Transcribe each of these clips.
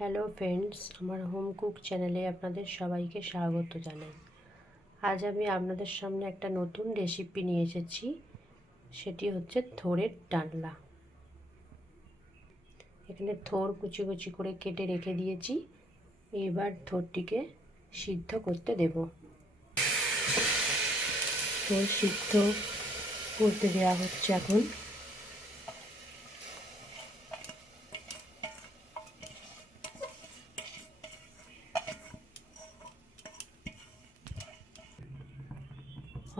Hello friends, আমার home cook চ্যানেলে আপনাদের সবাইকে স্বাগত জানাই। আজ আমি আপনাদের সামনে একটা নতুন রেসিপি নিয়ে এসেছি। সেটি হচ্ছে থোড়ের ডালনা। এখানে থোড় কুচি কুচি করে কেটে রেখে দিয়েছি। এবার থোড়টিকে সিদ্ধ করতে দেব। থোড় সিদ্ধ করতে দেওয়া হচ্ছে এখন।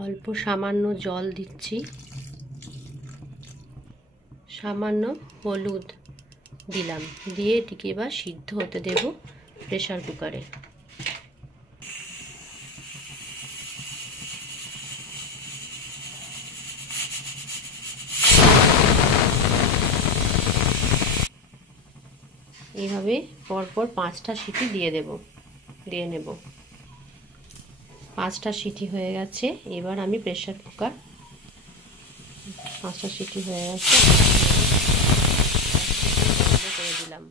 অল্প সামান্য জল দিচ্ছি, সামান্য হলুদ দিলাম, দিয়ে এটিকে এবার সিদ্ধ হতে দেব প্রেসার কুকারে। এইভাবে পরপর 5টা সিটি দিয়ে নেব। 5টা সিটি হয়ে গেছে। এবার আমি প্রেসার কুকার 5টা সিটি হয়ে গেছে করে দিলাম।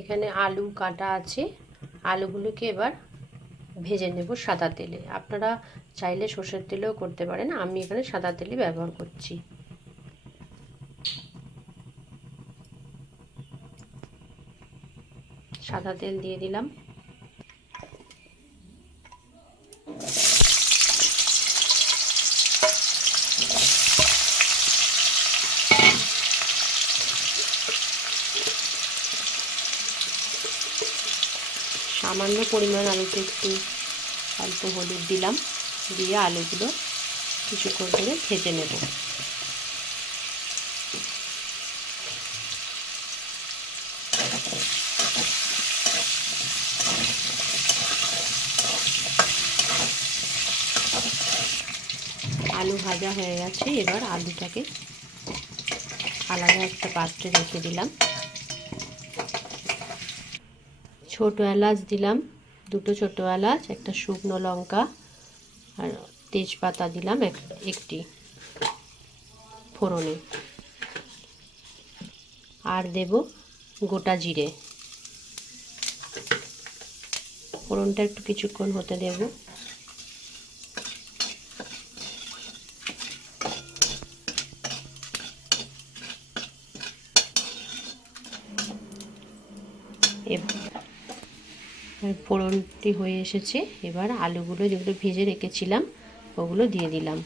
এখানে আলু কাটা আছে, আলুগুলোকে এবার ভেজে নেব সাদা তেলে। আপনারা চাইলে সর্ষের তেলেও করতে পারেন, আমি এখানে সাদা তেলই ব্যবহার করছি। সাদা তেল দিয়ে দিলাম। সামান্য পরিমাণ আলুতে একটু অল্প হলুদ দিলাম, দিয়ে আলুগুলো কিছুক্ষণ ধরে ভেজে নেব। আলু ভাজা হয়ে গেছে। এবার আলুটাকে আলাদা একটা পাত্রে রেখে দিলাম। ছোট এলাচ দিলাম, 2টো ছোট এলাচ, একটা শুকনো লঙ্কা আর তেজপাতা দিলাম একটি ফোড়নে। আর দেব গোটা জিরে। ফোড়নটা একটু কিছুক্ষণ হতে দেব। ফোড়নটি হয়ে এসেছে। এবার আলুগুলো যেগুলো ভেজে রেখেছিলাম ওগুলো দিয়ে দিলাম।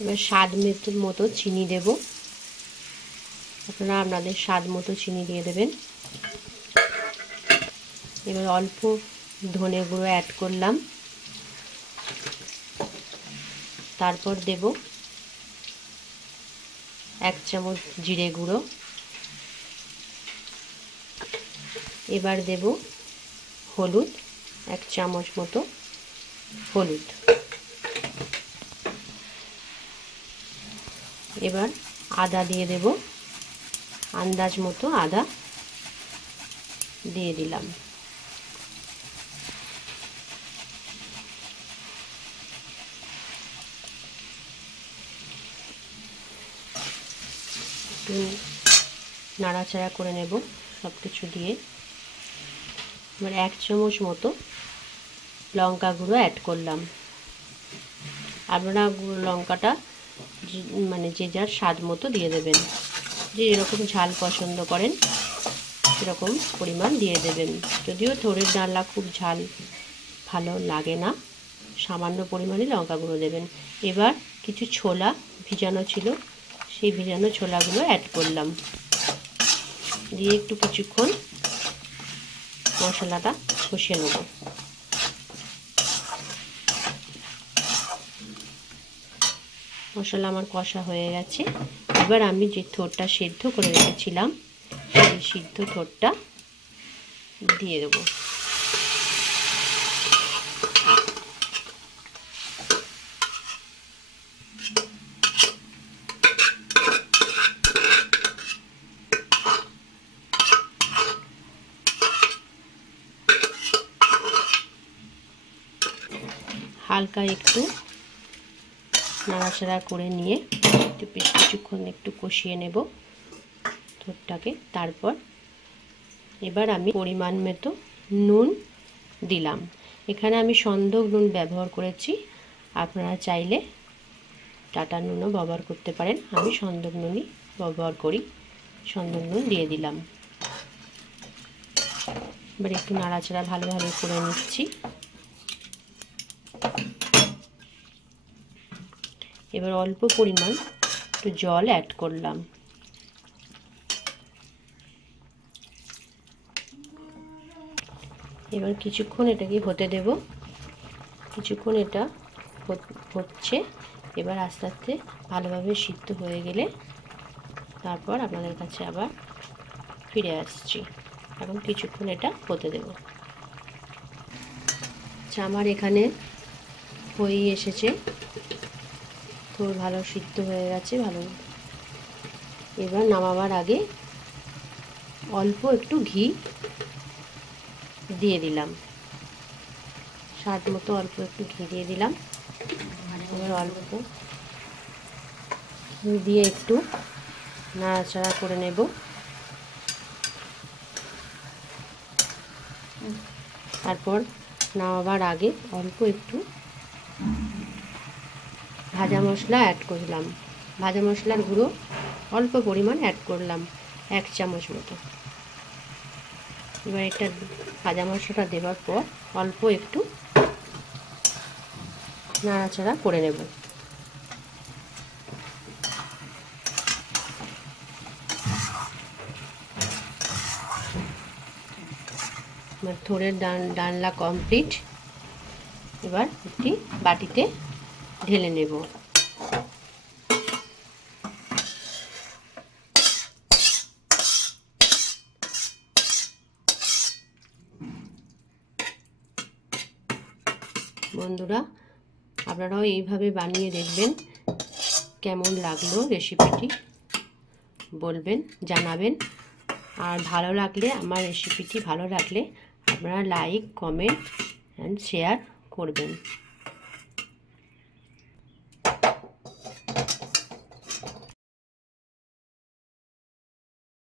এবার স্বাদ মতো চিনি দেব। আপনারা আপনাদের স্বাদ মতো চিনি দিয়ে দেবেন। এবার অল্প ধনে গুঁড়ো অ্যাড করলাম। তারপর দেব 1 চামচ জিরে গুঁড়ো। এবার দেব হলুদ, 1 চামচ মতো হলুদ। এবার আদা দিয়ে দেব, আন্দাজ মতো আদা দিয়ে দিলাম। একটু নাড়াচাড়া করে নেব সব কিছু দিয়ে। এবার 1 চামচ মতো লঙ্কা গুঁড়ো অ্যাড করলাম। আপনারা লঙ্কাটা যে যার স্বাদ মতো দিয়ে দেবেন, যে এরকম ঝাল পছন্দ করেন সেরকম পরিমাণ দিয়ে দেবেন। যদিও থোড়ের ডালনা খুব ঝাল ভালো লাগে না, সামান্য পরিমাণে লঙ্কা গুঁড়ো দেবেন। এবার কিছু ছোলা ভিজানো ছিল, সেই ভিজানো ছোলাগুলো অ্যাড করলাম, দিয়ে একটু কিছুক্ষণ মশলাটা কষিয়ে নেব। মশলা আমার কষা হয়ে গেছে। এবার আমি যে থোড়টা সিদ্ধ করে রেখেছিলাম সেই সিদ্ধ থোড়টা দিয়ে দেব। হালকা একটু নাড়াচাড়া করে নিয়ে বেশ কিছুক্ষণ একটু কষিয়ে নেব থোরটাকে। তারপর এবার আমি পরিমাণ মতো নুন দিলাম। এখানে আমি সন্দক নুন ব্যবহার করেছি, আপনারা চাইলে টাটা নুনও ব্যবহার করতে পারেন। আমি সন্দক নুনই ব্যবহার করি, সন্দক নুন দিয়ে দিলাম। এবার একটু নাড়াচাড়া ভালোভাবে করে নিচ্ছি। এবার অল্প পরিমাণ একটু জল অ্যাড করলাম। এবার কিছুক্ষণ এটাকে হতে দেব। কিছুক্ষণ এটা হচ্ছে। এবার আস্তে আস্তে ভালোভাবে সিদ্ধ হয়ে গেলে তারপর আপনাদের কাছে আবার ফিরে আসছি। এখন কিছুক্ষণ এটা হতে দেব। আমার এখানে হয়ে এসেছে, তো ভালো সিদ্ধ হয়ে গেছে ভালো। এবার নামাবার আগে অল্প একটু ঘি দিয়ে দিলাম, স্বাদ মতো অল্প একটু ঘি দিয়ে দিলাম। এবার অল্প ঘি দিয়ে একটু নাড়াচাড়া করে নেব। তারপর নামাবার আগে অল্প একটু ভাজা মশলা অ্যাড করলাম। ভাজা মশলার গুঁড়ো অল্প পরিমাণ অ্যাড করলাম, 1 চামচ মতো। এবার এটা ভাজা মশলাটা দেওয়ার পর অল্প একটু নাড়াচাড়া করে নেব। আমার থোড়ের ডালনা কমপ্লিট। এবার একটি বাটিতে ঢেলে নেব। বন্ধুরা, আপনারাও এইভাবে বানিয়ে দেখবেন, কেমন লাগলো রেসিপিটি বলবেন, জানাবেন। আর ভালো লাগলে, আমার রেসিপিটি ভালো লাগলে আপনারা লাইক, কমেন্ট অ্যান্ড শেয়ার করবেন।